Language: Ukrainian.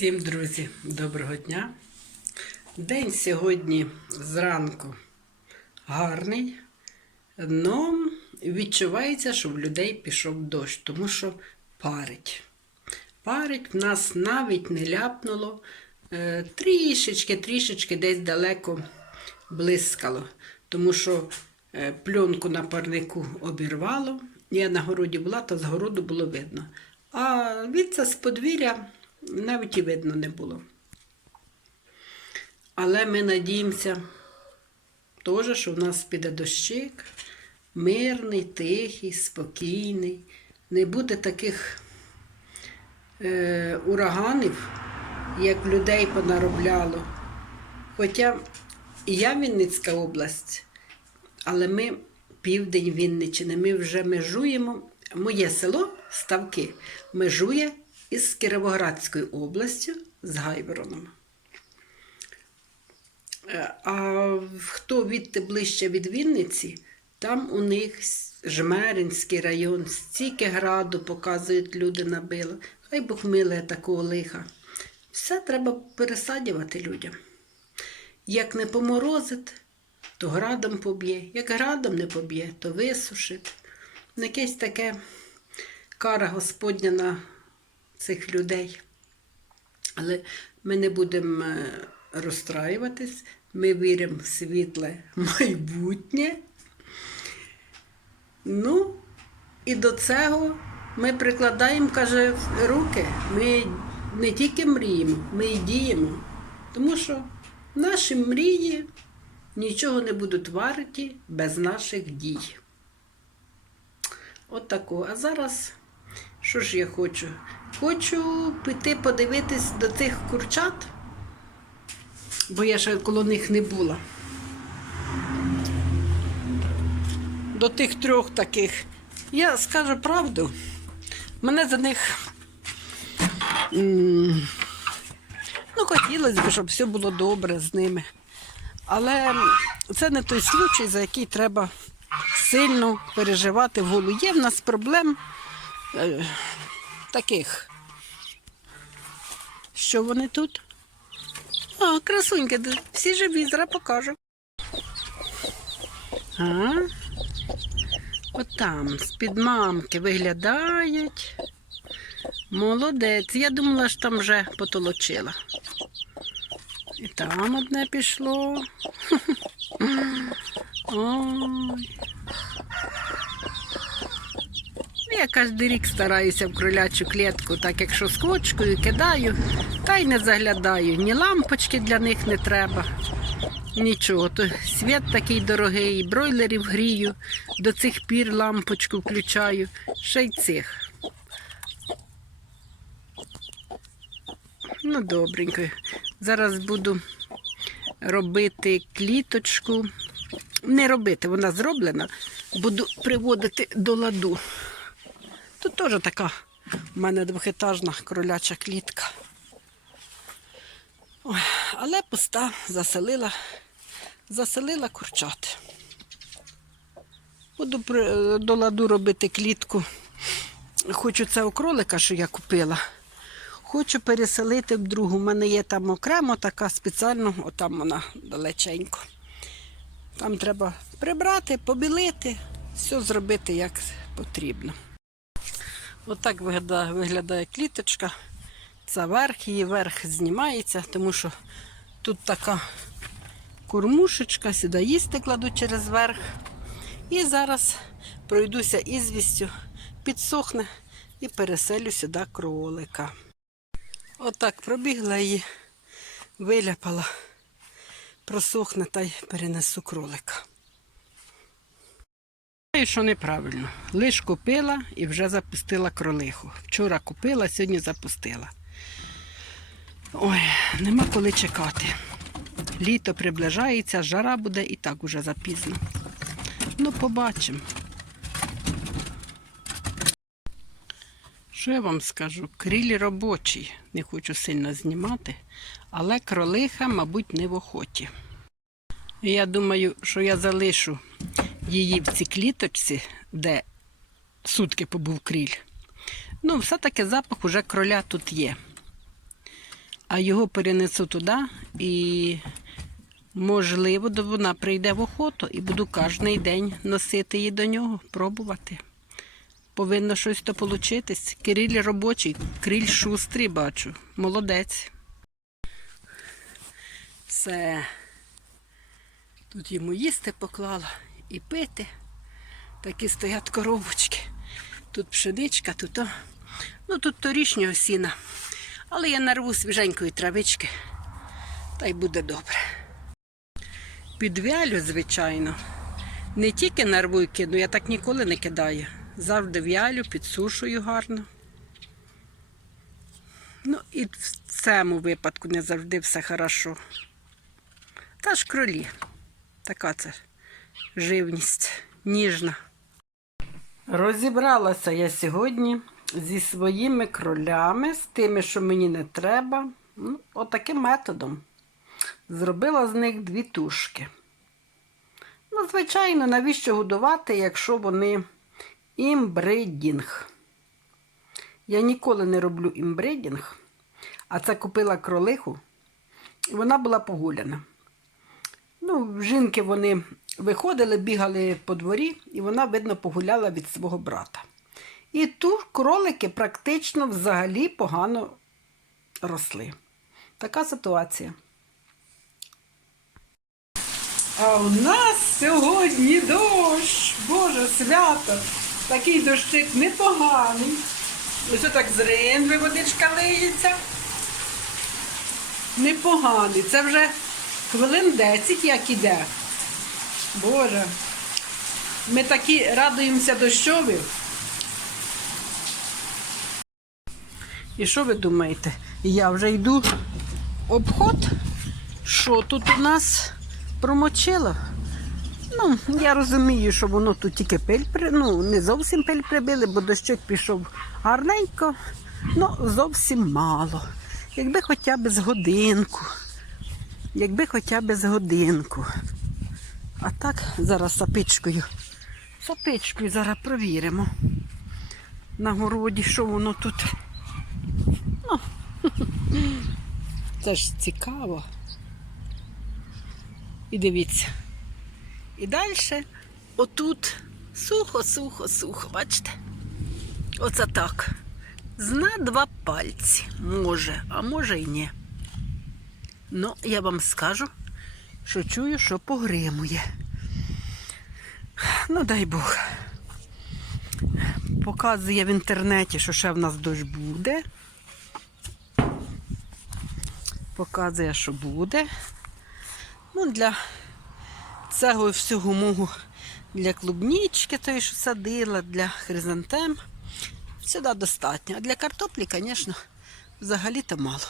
Всім, друзі, доброго дня. День сьогодні зранку гарний, але відчувається, що в людей пішов дощ, тому що парить. Парить в нас навіть не ляпнуло, е, трішечки, трішечки десь далеко блискало, тому що е, пленку на парнику обірвало. Я на городі була, то з городу було видно. А від з подвір'я навіть і видно не було. Але ми надіємося, теж, що в нас піде дощик, мирний, тихий, спокійний. Не буде таких е, ураганів, як людей понаробляло. Хоча я Вінницька область, але ми південь Вінниччини, ми вже межуємо. Моє село Ставки межує із Кіровоградською областю з Гайвороном. Е, А хто відти ближче від Вінниці, там у них Жмеринський район, стільки граду показують, люди набило. Хай Бог миле такого лиха. Все треба пересадювати людям. Як не поморозить, то градом поб'є. Як градом не поб'є, то висушить. Якесь таке кара Господня на цих людей. Але ми не будемо е, розстраюватись, ми віримо в світле майбутнє. Ну, і до цього ми прикладаємо, каже, руки. Ми не тільки мріємо, ми й діємо. Тому що наші мрії нічого не будуть варті без наших дій. От такого. А зараз, що ж я хочу? Хочу піти подивитись до тих курчат, бо я ще коло них не була. До тих трьох таких. Я скажу правду, мене за них. Ну, хотілося б, щоб все було добре з ними. Але це не той случай, за який треба сильно переживати в голову. Є в нас проблем е, таких. Що вони тут? А, красуньки, всі живі, зараз покажу. А? От там, з-під мамки виглядають. Молодець. Я думала, що там вже потолочила. І там одне пішло. Ой. Я кожен рік стараюся в кролячу клітку, так якщо з кочкою кидаю, та й не заглядаю. Ні лампочки для них не треба. Нічого, то світ такий дорогий, бройлерів грію, до цих пір лампочку включаю, ще й цих. Ну, добренько. Зараз буду робити кліточку. Не робити, вона зроблена. Буду приводити до ладу. Тут теж така в мене двохетажна кроляча клітка. Ой, але пуста заселила, заселила курчат. Буду до ладу робити клітку. Хочу це кролика, що я купила. Хочу переселити в другу. У мене є там окремо така спеціально, отам вона далеченько. Там треба прибрати, побілити, все зробити як потрібно. Отак виглядає, виглядає кліточка. Це верх, її верх знімається, тому що тут така кормушечка, сюди їсти кладу через верх. І зараз пройдуся ізвістю, підсохне і переселю сюди кролика. Отак пробігла її, виляпала, просохне та й перенесу кролика. Знаю, що неправильно. Лиш купила і вже запустила кролиху. Вчора купила, сьогодні запустила. Ой, нема коли чекати. Літо приближається, жара буде і так уже запізно. Ну, побачимо. Що я вам скажу? Кріль робочий, не хочу сильно знімати, але кролиха, мабуть, не в охоті. Я думаю, що я залишу її в цій кліточці, де сутки побув кріль. Ну, все-таки запах уже кроля тут є. а його перенесу туди і, можливо, вона прийде в охоту і буду кожен день носити її до нього, пробувати. Повинно щось то получитись. Кириль робочий, криль шустрий, бачу. Молодець. Все. Тут йому їсти поклала і пити. Такі стоять коробочки. Тут пшеничка, тут о. Ну тут торішнього сіна. Але я нарву свіженької травички. Та й буде добре. Підвялю, звичайно. Не тільки нарву і кину, я так ніколи не кидаю. Завжди в'ялю, підсушую гарно. Ну і в цьому випадку не завжди все хорошо. Та ж кролі. Така це живність, ніжна. Розібралася я сьогодні зі своїми кролями, з тими, що мені не треба. Ну, отаким методом. Зробила з них дві тушки. Ну, звичайно, навіщо годувати, якщо вони імбридінг. Я ніколи не роблю імбридінг, а це купила кролиху, і вона була погуляна. Ну, жінки вони виходили, бігали по дворі, і вона, видно, погуляла від свого брата. І тут кролики практично взагалі погано росли. Така ситуація. А у нас сьогодні дощ, Боже свято. Такий дощик непоганий. Ось так з ринви водичка лиється. Непоганий. Це вже хвилин 10 як іде. Боже. Ми такі радуємося дощові. І що ви думаєте? Я вже йду обход. Що тут у нас промочило? Ну, я розумію, що воно тут тільки пиль, при- ну, не зовсім пиль прибили, бо дощик пішов гарненько, ну зовсім мало. Якби хоча б з годинку. Якби хоча б з годинку. А так, зараз сапичкою. Сапичкою зараз провіримо. На городі, що воно тут. Ну, це ж цікаво. І дивіться. І далі отут сухо, сухо, сухо, бачите? Оце так. Зна два пальці. Може, а може і ні. Ну, я вам скажу, що чую, що погримує. Ну, дай Бог. Показує в інтернеті, що ще в нас дощ буде. Показує, що буде. Ну, для цього всього мого для клубнічки, тої, що садила, для хризантем. Сюди достатньо. А для картоплі, звісно, взагалі-то мало.